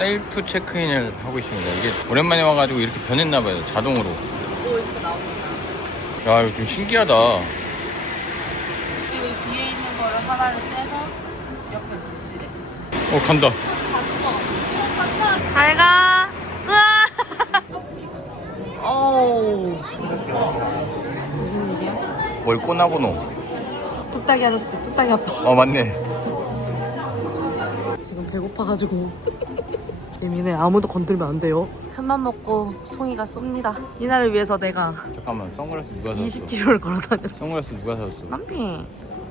셀프 체크인을 하고 있습니다. 이게 오랜만에 와가지고 이렇게 변했나봐요. 자동으로. 오 이렇게 나옵니다. 야, 이거 좀 신기하다. 그리고 이 뒤에 있는 거를 하나를 떼서 옆에 붙이래. 어, 간다. 갔어. 어, 간다. 잘 가. 으아. 어우. 무슨 일이야? 뭘 꼬나보노? 뚝딱이 아저씨, 뚝딱이 아빠. 어, 맞네. 지금 배고파가지고. 예민해. 아무도 건들면 안 돼요. 큰맘 먹고 송이가 쏩니다. 이날을 위해서 내가 잠깐만, 선글라스 누가 샀어? 20km를 걸어 다녔어 선글라스 누가 샀어? 남피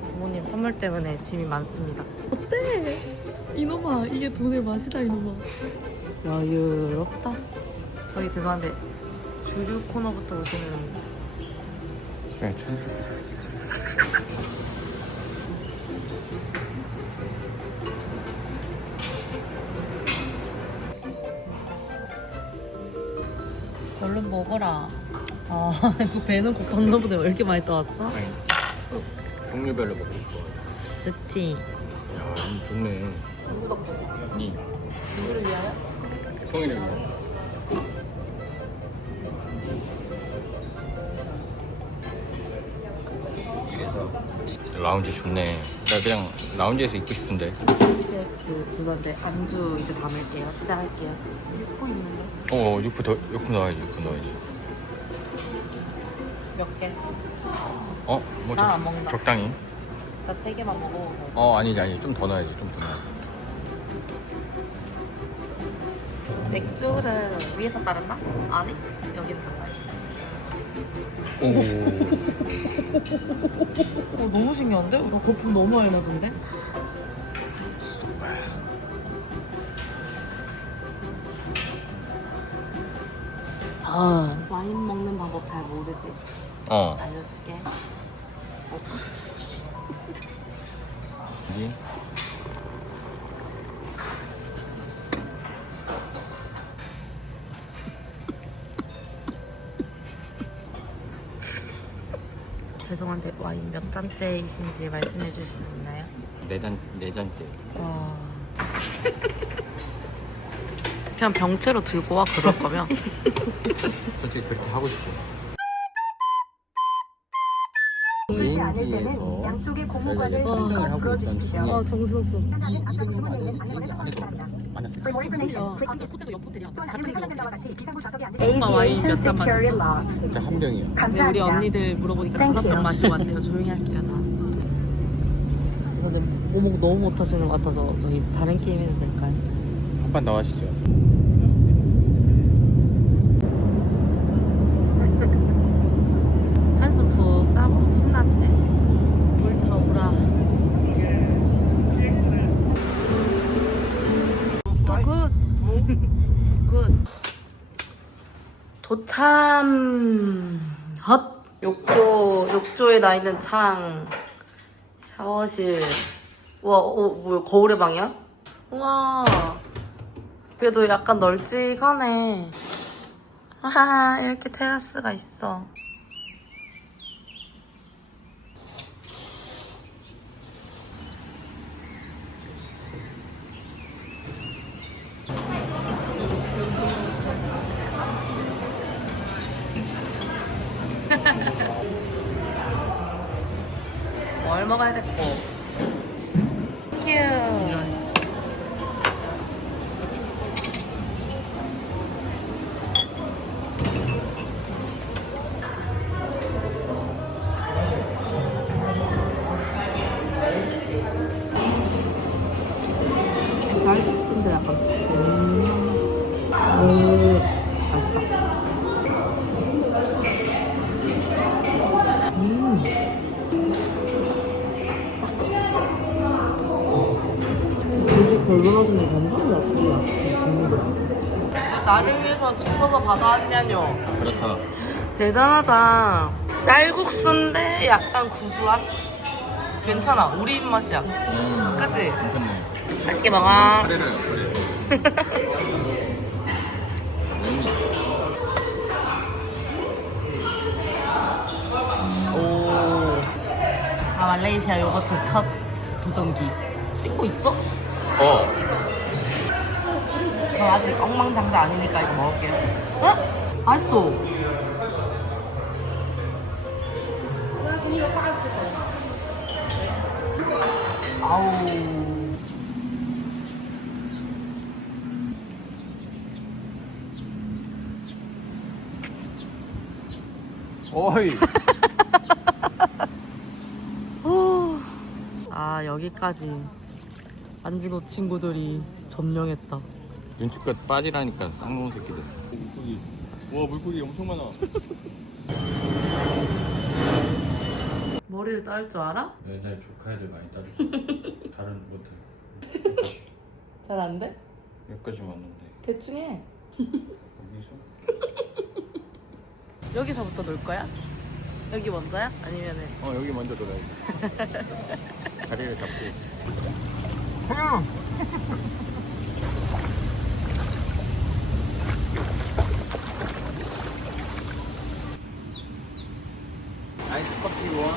부모님 선물 때문에 짐이 많습니다. 이놈아 이게 돈의 맛이다 이놈아. 여유롭다. 저희 죄송한데 주류 코너부터 오시는 그냥 촌스럽게 잘찍 먹어라. 아 이거 배는 고팠나 보네. 왜 이렇게 많이 떠왔어? 아니, 종류별로 먹고 싶어. 좋지. 야, 이 좋네. 니. 누구를 위하여? 송이를 위 해. 라운지 좋네. 나 그냥 라운지에서 입고 싶은데. 이제 그 그건데 안주 이제 담을게요. 시작할게요. 육포 있는데 어, 육포 더, 육포 넣어야지, 육포 넣어야지. 몇 개? 어? 뭐 난안 적- 먹는다. 적당히. 나세 개만 먹어. 어, 아니지, 아니지. 좀 더 넣어야지, 좀 더 넣어야지. 맥주를 위에서 따른다? 아니 여기는 달라요. 오. 어, 너무 신기한데? 나 거품 너무 많이 맞은데? 아 와인 먹는 방법 잘 모르지? 어. 알려줄게. 여기. 죄송한데 와인 몇 잔째이신지 말씀해 주실 수 있나요? 네잔, 네 잔째. 와. 그냥 병채로 들고 와 그럴 거면 솔직히 그렇게 하고 싶어. 저희가 이제 컨닝을 펴서 하고 있던. 중에 아 정신없어 주문을 방향을 정하시기 바랍니다. 만났어요. For more information, please 호텔도 옆 호텔이야 또 다른 승객들과 같이 비상구 좌석에 앉으 엄마 와인 몇잔? Logs. 진짜 한 병이야. 근데 우리 감사합니다. 언니들 물어보니까 Thank 다섯 병 you. 마시고 왔대요 조용히 할게요 다 근데 모목 너무 못하시는 것 같아서 저희 다른 게임 해도 될까요? 한판더 하시죠. 한숨 푹 짜고 신났지? 불타오라. So good. good. 도참 헛 욕조 욕조에 나 있는 창 샤워실. 우와 어, 뭐야 거울의 방이야? 우와. 그래도 약간 널찍하네. 하하 이렇게 테라스가 있어 나를 위해서 주워서 받아왔냐뇨. 그렇다. 대단하다 쌀국수인데 약간 구수한? 괜찮아 우리 입맛이야 음. 그치? 괜찮네. 맛있게 먹어. 오 아, 말레이시아 요거트 첫 도전기. 찍고 있어? 어. 저 아직 엉망장자 아니니까 이거 먹을게요. 어? 맛있어. 아우. 후. 아 여기까지 안진호 친구들이 점령했다. 눈치껏 빠지라니까 쌍놈 새끼들. 물고기. 와 물고기 엄청 많아. 머리를 따을 줄 알아? 옛날에 조카 애들 많이 따졌어. 다른 못해. 잘 안 돼? 여기까지 왔는데 대충 해. 여기서? 여기서부터 놀 거야? 여기 먼저야? 아니면은 어 여기 먼저 놀아야지. 자리를 잡고. 아이스 커피 원.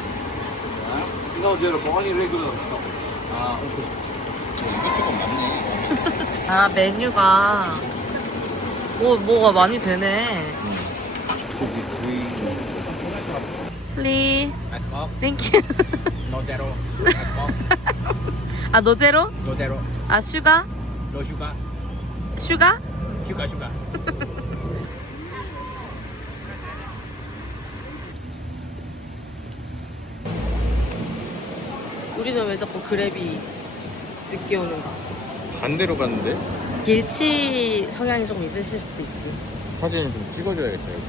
No, are only regular stuff. 아, 어, 그, 이것저것 많네. 아 메뉴가 뭐 뭐가 많이 되네. 고기, 구이. 플리, 아이스 컵. 땡큐. 노 제로. 아이스 컵. 아 노제로? 노 제로. 아 슈가? 노 슈가. 슈가? 슈가 우리는 왜 자꾸 그랩이 늦게 오는가? 반대로 갔는데? 길치 성향이 조금 있으실 수도 있지. 사진 좀 찍어줘야겠다. 여기.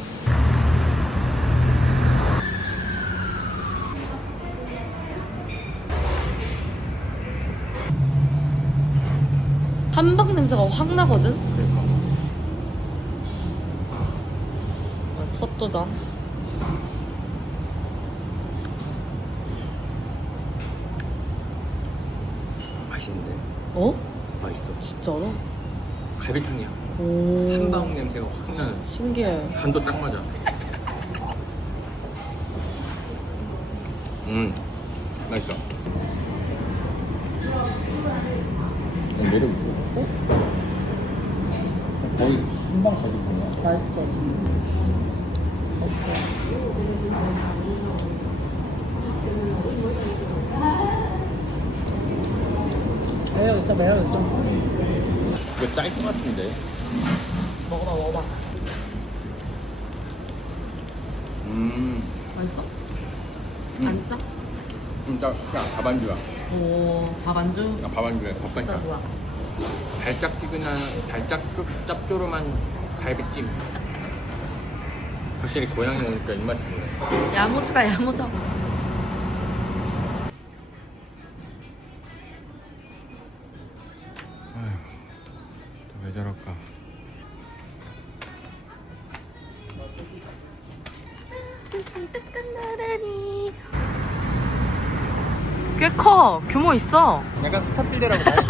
한방 냄새가 확 나거든? 그러니까. 아, 첫 도전. 맛있는데? 어? 맛있어. 진짜로? 갈비탕이야. 오. 한방 냄새가 확 나는. 신기해. 간도 딱 맞아. 음, 맛있어. 매력 있어. 어? 거의 한방 갈비탕이야. 맛있어. 매력 있어, 매력 있어. 이거 짤 것 같은데. 먹어봐, 먹어봐. 음, 맛있어? 음. 안 짜? 음, 짜, 짜, 밥안주야. 오, 밥 안주? 나 밥안주야, 진짜 밥반찬. 좋아. 달짝지근한, 달짝 짭- 짭조름한 갈비찜. 확실히 고향에 오니까 입맛이 보네. 야무지다, 야무져. 있어. 약간 스탑빌드라고 말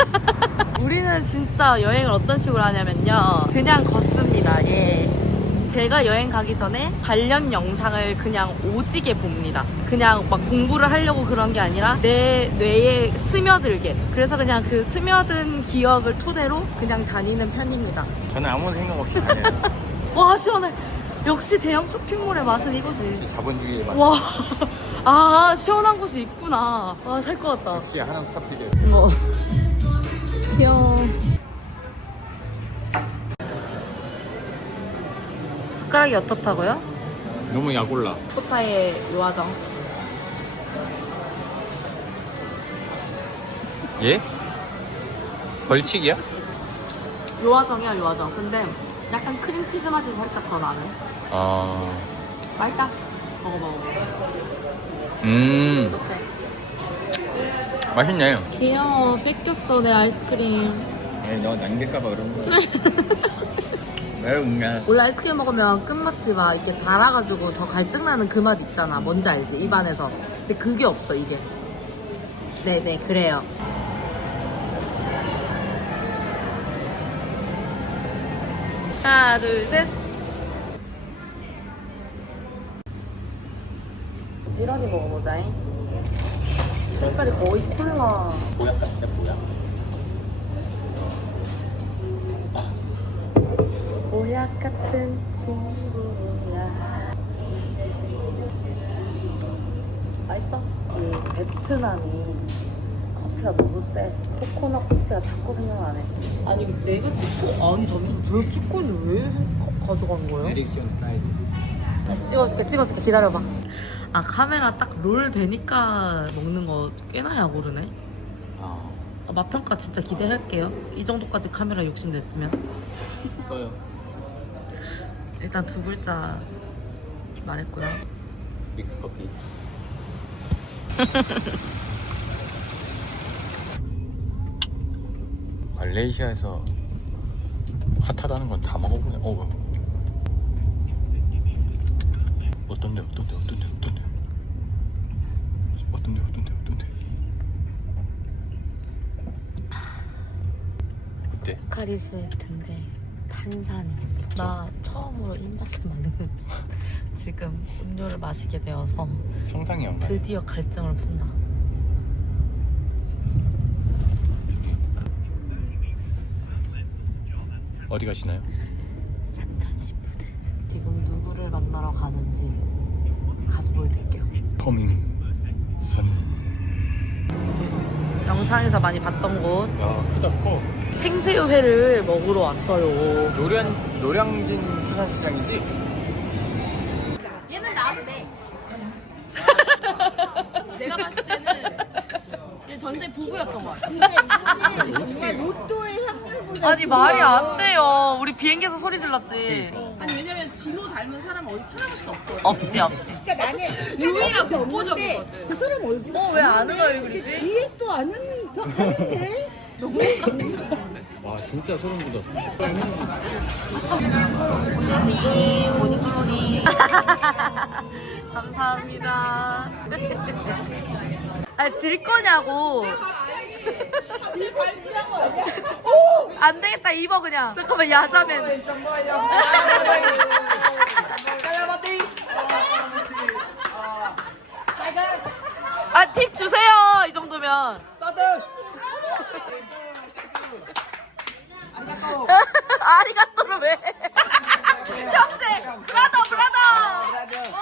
우리는 진짜 여행을 어떤 식으로 하냐면요. 그냥 걷습니다. 예. 제가 여행 가기 전에 관련 영상을 그냥 오지게 봅니다. 그냥 막 공부를 하려고 그런 게 아니라 내 뇌에 스며들게. 그래서 그냥 그 스며든 기억을 토대로 그냥 다니는 편입니다. 저는 아무 생각 없이 다녀요. 와, 시원해. 역시 대형 쇼핑몰의 맛은 이거지. 자본주의의 맛. 와, 아, 시원한 곳이 있구나. 와, 살것 같다. 역시 하남 스탑빌드. 뭐. 귀여워. 숟가락이 어떻다고요? 너무 약올라. 포타의 요아정. 예? 벌칙이야? 요아정이야, 요아정. 근데 약간 크림치즈 맛이 살짝 더 나는. 아, 맛있다. 먹어, 먹어. 음, 어때? 맛있네. 귀여워. 뺏겼어, 내 아이스크림. 아니, 너 남길까봐 그런 거야. 왜 웃냐? 원래 아이스크림 먹으면 끝맛이 막 이렇게 달아가지고 더 갈증나는 그 맛 있잖아. 뭔지 알지? 입안에서. 근데 그게 없어, 이게. 네네, 그래요. 하나, 둘, 셋. 지라니 먹어보자잉. 색깔이 거의 콜라. 보약 같은데, 보약? 바닥 같은 친구야. 맛있어? 이 베트남이 커피가 너무 세. 코코넛 커피가 자꾸 생각나네. 아니 내가 찍고 아니 잠시만 저 찍고는 왜 가, 가져간 거예요? 에릭션 프라이드. 다시 찍어줄게, 찍어줄게. 기다려봐. 아, 카메라 딱 롤 되니까 먹는 거 꽤나 야고르네. 아 아, 맛평가 진짜 기대할게요. 이 정도까지 카메라 욕심 냈으면. 써요. 일단 두 글자 말했고요. 믹스 커피. 말레이시아에서 핫하다는 건 다 먹어보네. 어, 뭐야. 어떤데, 어떤데, 어떤데, 어떤데. 어떤데, 어떤데, 어떤데. 어때? 카리 스웨트인데 탄산이 있어. 나 처음으로 입맛에 맞는 지금 음료를 마시게 되어서 상상이 안 가. 드디어 갈증을 푼다. 어디 가시나요? 삼천시푸드. 지금 누구를 만나러 가는지 가서 보여드릴게요. 커밍 선. 영상에서 많이 봤던 곳 야, 크다 커. 생새우회를 먹으러 왔어요. 노량 노량진 수산시장이지? 내가 봤을 때는 전체 부부였던 것 같아. 정말 로또의 확률보다 아니 말이 안 돼요. 우리 비행기에서 소리 질렀지. 아니 왜냐면 진호 닮은 사람 어디 찾아볼 수 없거든. 없지 없지. 그러니까 나는 유일한 독보적이거든. 그 사람 얼굴. 어, 왜 아는 얼굴이지? 뒤에 또 아는 더 아는데. 너무 와 진짜 소름 돋았어. 모니터링 모니터링. 감사합니다. 아니 질 거냐고. 안 되겠다 입어 그냥. 잠깐만 야자맨. 아 팁 주세요 이 정도면. 아리가또를 왜? 형제 브라더 브라더. 오!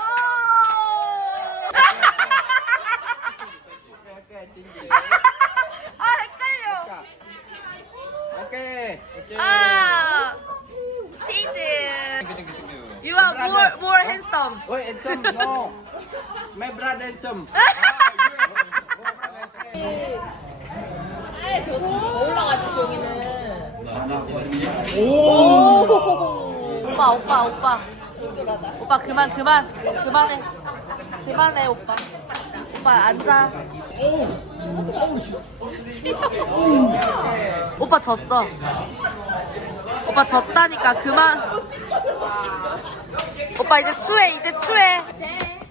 아 헷갈려. 오케이. 오케이. 아 치즈. You are more more handsome. Wait, and some no. My brother and some. 오빠 오빠 오빠. 오빠 그만 그만 그만해. 그만해 오빠. 오빠 앉아. 오빠 졌어. 오빠 졌다니까 그만. 오빠 이제 추해 이제 추해.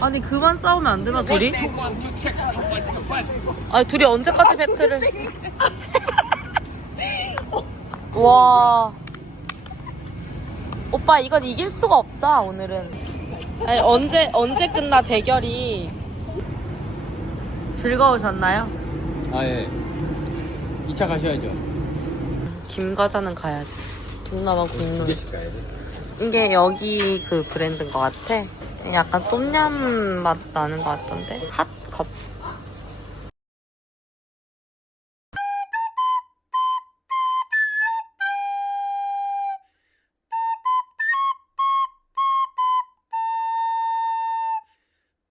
아니 그만 싸우면 안 되나 둘이? 아니 둘이 언제까지 배틀을? 와. 오빠 이건 이길 수가 없다 오늘은. 아니 언제 언제 끝나 대결이? 즐거우셨나요? 아 예. 2차 가셔야죠. 김 과자는 가야지. 동남아 국룰. 두 개씩 가야지. 이게 여기 그 브랜드인 것 같아. 약간 똠얌 맛 나는 것 같던데. 핫컵.